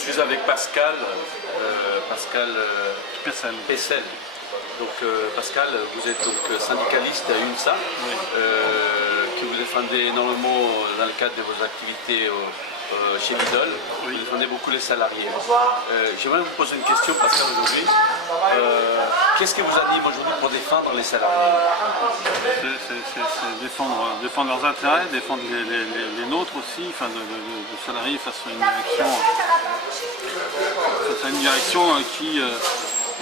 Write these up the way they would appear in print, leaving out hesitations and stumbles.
suis avec Pascal, Pessel. Donc Pascal, vous êtes donc syndicaliste à UNSA, Oui. qui vous défendez énormément dans le cadre de vos activités chez Lidl. Vous défendez beaucoup les salariés. J'aimerais vous poser une question, Pascal, aujourd'hui. Qu'est-ce que vous anime aujourd'hui pour défendre les salariés? C'est défendre leurs intérêts, défendre les nôtres aussi, enfin de salariés face à une direction qui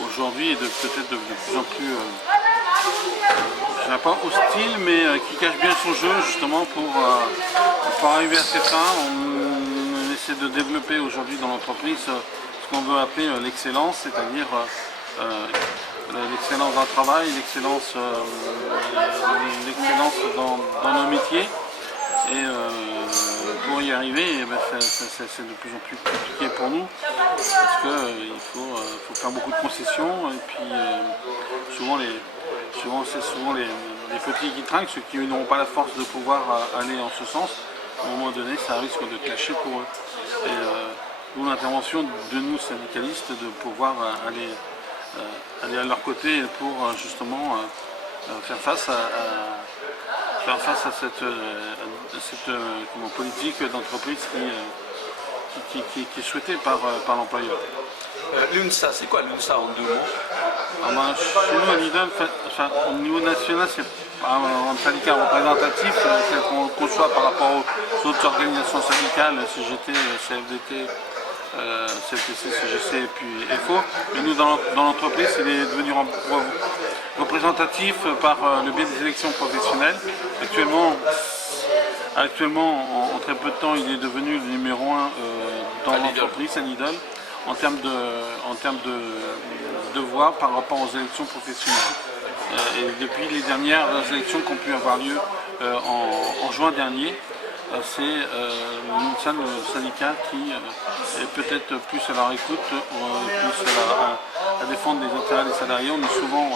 aujourd'hui est peut-être de plus en plus, je dirais pas hostile, mais qui cache bien son jeu justement pour arriver à ses fins. On essaie de développer aujourd'hui dans l'entreprise ce qu'on veut appeler l'excellence, c'est-à-dire l'excellence dans le travail, l'excellence dans nos métiers. Et pour y arriver, c'est de plus en plus compliqué pour nous parce qu'il faut faire beaucoup de concessions et puis c'est souvent les petits qui trinquent, ceux qui n'auront pas la force de pouvoir aller en ce sens. À un moment donné, ça risque de clasher pour eux. Et d'où l'intervention de nous syndicalistes de pouvoir aller à leur côté pour justement faire face à cette politique d'entreprise qui est souhaitée par l'employeur. L'UNSA, c'est quoi l'UNSA en 2 mots? Chez nous à Lidl, au niveau national, c'est un syndicat représentatif tel qu'on le conçoit par rapport aux autres organisations syndicales, CGT, CFDT, CFTC, CGC et puis FO. Mais nous, dans l'entreprise, il est devenu représentatif par le biais des élections professionnelles. Actuellement, en très peu de temps, il est devenu le numéro 1 dans l'entreprise à Lidl en termes de voix par rapport aux élections professionnelles. Et depuis les dernières élections qui ont pu avoir lieu en juin dernier, c'est le syndicat qui est peut-être plus à leur écoute, plus à défendre les intérêts des salariés. On est souvent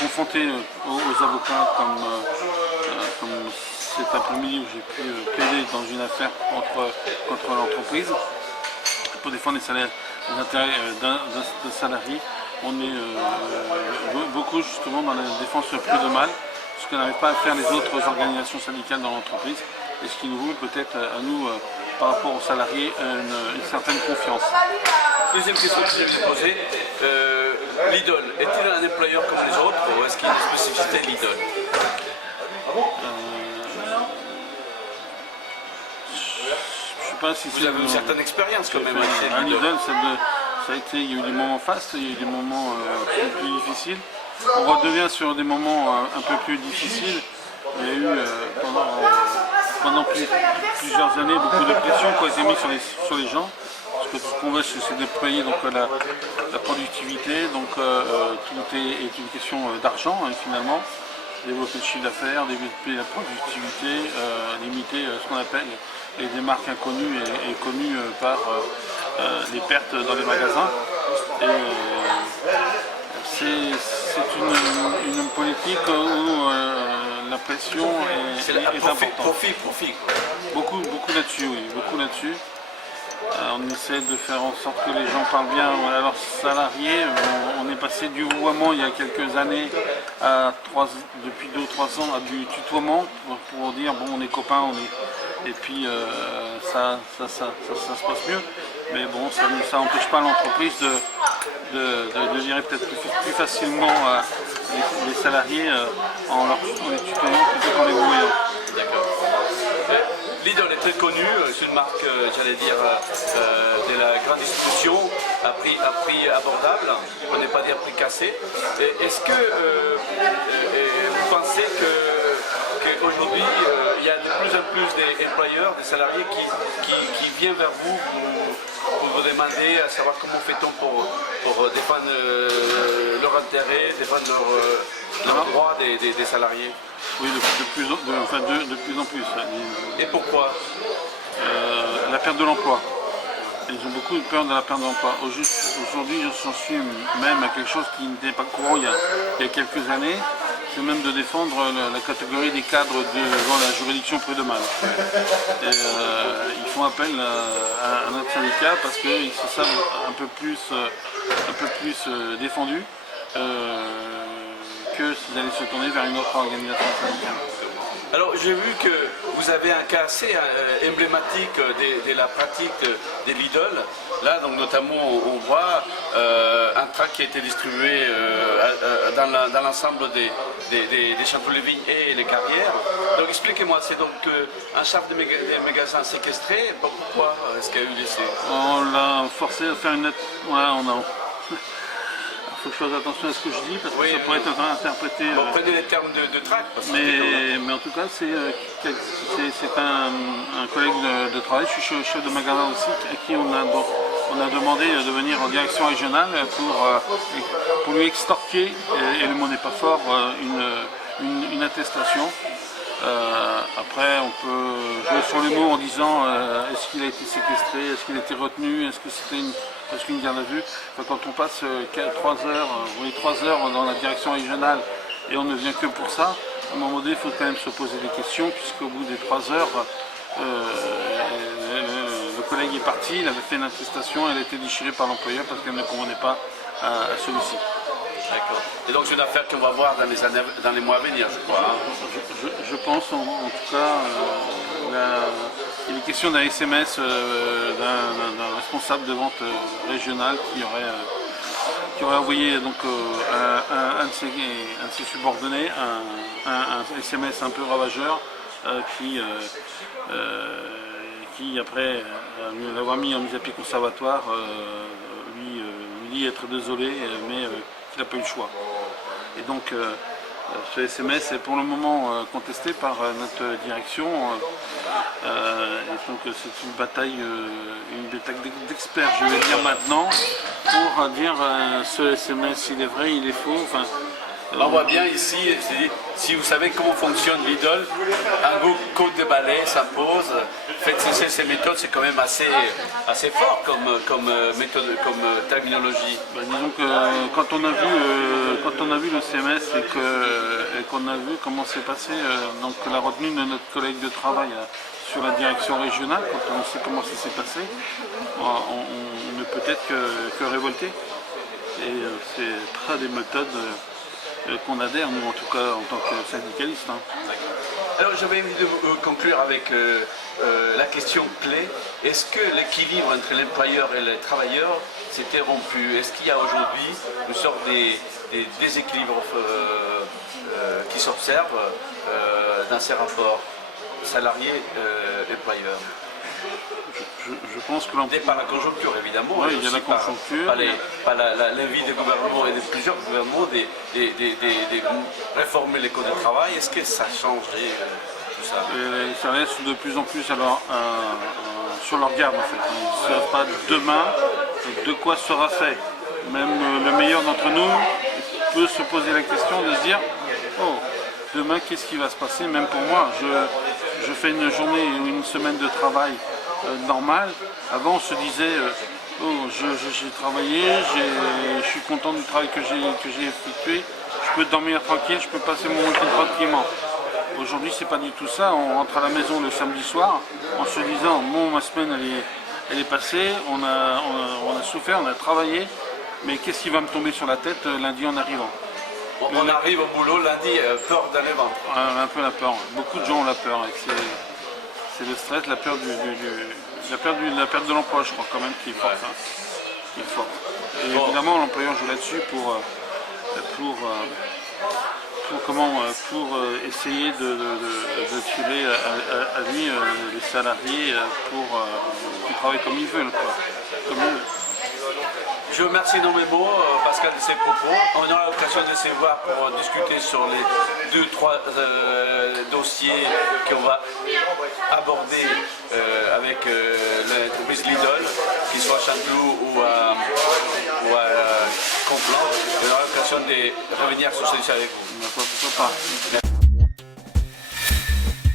confronté aux avocats comme cet après-midi où j'ai pu plaider dans une affaire contre l'entreprise pour défendre les intérêts d'un salarié. On est beaucoup justement dans la défense prud'homale, ce que n'arrivent pas à faire les autres organisations syndicales dans l'entreprise, et ce qui nous vaut peut-être à nous, par rapport aux salariés, une certaine confiance. Deuxième question que je vais vous poser, Lidl, est-il un employeur comme les autres ou est-ce qu'il y a une spécificité de Lidl? Je sais pas si vous avez une certaine expérience quand même chez Lidl. Ça a été, il y a eu des moments fastes, il y a eu des moments plus difficiles. On redevient sur des moments un peu plus difficiles. Il y a eu pendant plusieurs années beaucoup de pression qui a été mise sur les gens. Parce que tout ce qu'on veut, c'est déployer donc, la productivité. Donc tout est une question d'argent finalement. Développer le chiffre d'affaires, développer la productivité, limiter ce qu'on appelle des marques inconnues et connues par les pertes dans les magasins. Et c'est une politique où la pression est importante. Profit. Beaucoup là-dessus, oui, beaucoup là-dessus. On essaie de faire en sorte que les gens parlent bien à leurs salariés. On est passé du vouvoiement il y a quelques années depuis 2 ou 3 ans à du tutoiement pour dire bon on est copains, et puis ça se passe mieux. Mais bon, ça n'empêche pas l'entreprise de gérer peut-être plus facilement les salariés en les tutoyant plutôt qu'en les vouvoyant. D'accord. Lidl est très connu, c'est une marque, j'allais dire, de la grande distribution à prix abordable, pour ne pas dire prix cassé. Est-ce que vous pensez qu'aujourd'hui, il y a de plus en plus d'employeurs, des salariés qui viennent vers vous pour vous demander à savoir comment fait-on pour défendre leurs intérêts, défendre leurs droits des salariés? Oui, de plus en plus. Et pourquoi? La perte de l'emploi. Ils ont beaucoup peur de la perte de l'emploi. Aujourd'hui, j'en suis même à quelque chose qui n'était pas courant il y a quelques années. c'est même de défendre la catégorie des cadres devant la juridiction prud'homale. Ils font appel à notre syndicat parce qu'ils se savent un peu plus défendus que s'ils allaient se tourner vers une autre organisation syndicale. Alors j'ai vu que vous avez un cas assez emblématique de la pratique des Lidl. Là, donc, notamment, on voit un tract qui a été distribué dans l'ensemble des Château-Lévis et les carrières. Donc expliquez-moi, c'est donc un chef de magasin séquestré. Pourquoi est-ce qu'il y a eu l'essai? On l'a forcé à faire une lettre. Ouais, il faut que je fasse attention à ce que je dis parce que ça pourrait être interprété. Bon, prenez les termes de tract. Mais en tout cas, c'est un collègue de travail, je suis chef de magasin aussi, à qui on a demandé de venir en direction régionale pour lui extorquer, et le mot n'est pas fort, une attestation. Après, on peut jouer sur les mots en disant est-ce qu'il a été séquestré, est-ce qu'il a été retenu, est-ce que c'était une garde à vue. Enfin, quand on passe 3 heures dans la direction régionale et on ne vient que pour ça, à un moment donné, il faut quand même se poser des questions, puisqu'au bout des 3 heures, le collègue est parti, il avait fait une attestation, elle a été déchirée par l'employeur parce qu'elle ne convenait pas à celui-ci. D'accord. Et donc c'est une affaire qu'on va voir dans les mois à venir, je crois. Hein. Je pense, en tout cas, il est question d'un SMS d'un responsable de vente régional qui aurait envoyé donc, un de ses subordonnés un SMS un peu ravageur qui après l'avoir mis en mise à pied conservatoire, lui dit être désolé, mais qu'il n'a pas eu le choix. Et donc ce SMS est pour le moment contesté par notre direction. Et donc c'est une bataille d'experts, je vais dire maintenant, pour dire ce SMS, il est vrai, il est faux. Enfin, on voit bien ici, si vous savez comment fonctionne Lidl, un code de balai s'impose. Faites cesser ces méthodes, c'est quand même assez fort comme méthode, comme terminologie. Disons que quand on a vu le CMS et qu'on a vu comment s'est passé donc la retenue de notre collègue de travail sur la direction régionale, quand on sait comment ça s'est passé, on ne peut être que révolté. Et c'est très des méthodes qu'on adhère, nous en tout cas en tant que syndicalistes. Hein. Alors j'avais envie de conclure avec la question clé. Est-ce que l'équilibre entre l'employeur et les travailleurs s'était rompu? Est-ce qu'il y a aujourd'hui une sorte des déséquilibres qui s'observent dans ces rapports salariés-employeurs? Je pense que par la conjoncture évidemment, oui, il y a la conjoncture, par l'envie des gouvernements et de plusieurs gouvernements de réformer les codes de travail. Est-ce que ça a changé tout ça? Ça reste de plus en plus sur leur garde en fait. Ils ne savent pas demain de quoi sera fait. Même le meilleur d'entre nous peut se poser la question de se dire oh, demain qu'est-ce qui va se passer? Même pour moi, je fais une journée ou une semaine de travail normal. Avant on se disait oh, j'ai travaillé, je suis content du travail que j'ai effectué, je peux dormir tranquille, je peux passer mon week-end tranquillement. Aujourd'hui c'est pas du tout ça, on rentre à la maison le samedi soir en se disant bon, ma semaine elle est passée, on a souffert, on a travaillé, mais qu'est-ce qui va me tomber sur la tête lundi en arrivant? On arrive au boulot lundi, peur dans le ventre. Un peu la peur, beaucoup de gens ont la peur. C'est le stress, la peur la perte de l'emploi, je crois quand même, qui est forte. Hein. Qui est forte. Et évidemment, l'employeur joue là-dessus pour essayer de tirer à lui les salariés pour qu'ils travaillent comme ils veulent. Comme eux. Je remercie énormément Pascal de ses propos. On aura l'occasion de se voir pour discuter sur les 2-3 dossiers qu'on va aborder avec l'entreprise Lidl, qu'il soit à Chanteloup ou à Conflans. On aura l'occasion de revenir sur ce dossier avec vous. Pourquoi pas.